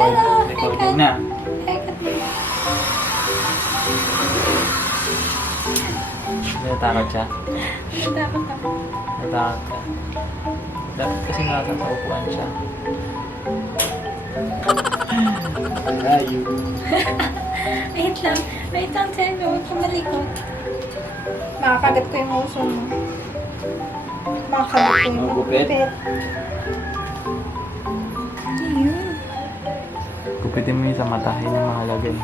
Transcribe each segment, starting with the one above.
Recording na. Natakot siya? Natakot ako. Natakot ka? Dapat kasi nasa upuan siya. Layo. Wait lang. Wait lang, Chelo. Huwag ka malikot. Makakagat ko yung uso mo. Makakagat ko yung Magupit? Ayun. Gupitin mo yun sa mata. Yun ang mahalaga eh.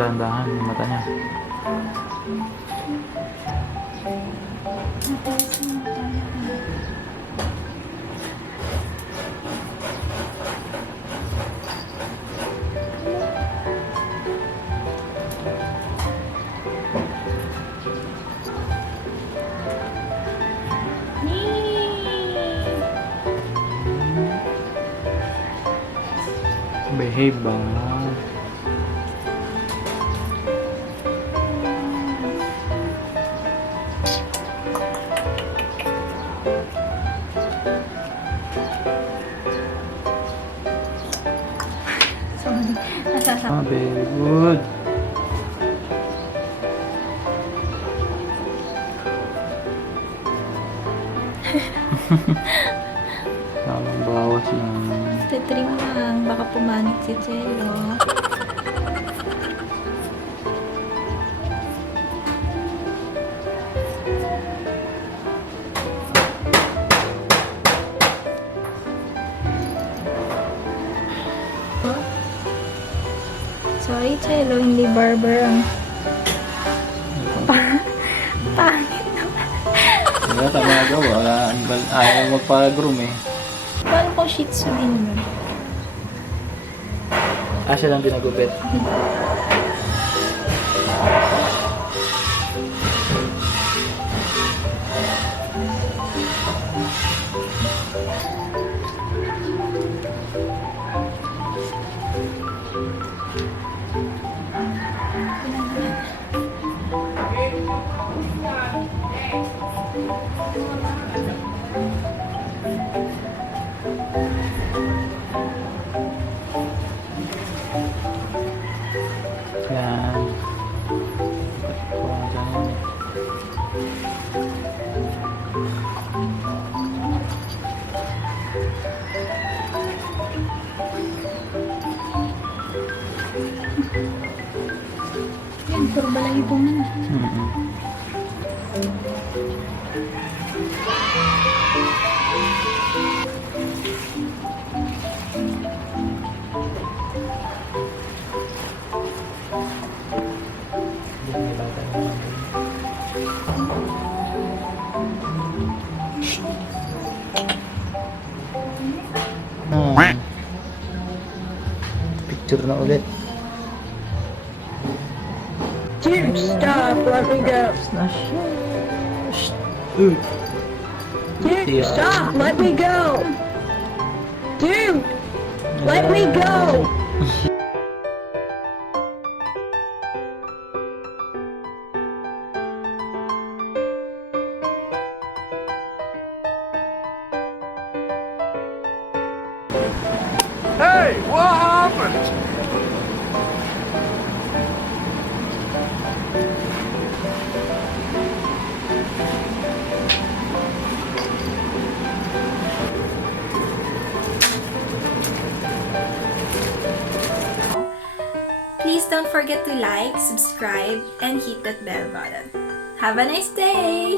Dahan-dahan yung mata niya. Behave ba? Sorry. Nasasakit. Ah, very good. Tamang bawas lang. Titrim lang. Baka pumanik si Chelo. Sorry, Chelo. Hindi barber ang pangit naman. Wala tama na gawa. Ayaw magpa-groom eh. Paano kung shih tzu din mo? Siya lang dinagupit. Yan. Yan, puro balahibo na. Picture na ulit. Dude, stop, let me go. Dude, stop, let me go. Dude, let me go. Hey, what happened? Please don't forget to like, subscribe, and hit that bell button. Have a nice day!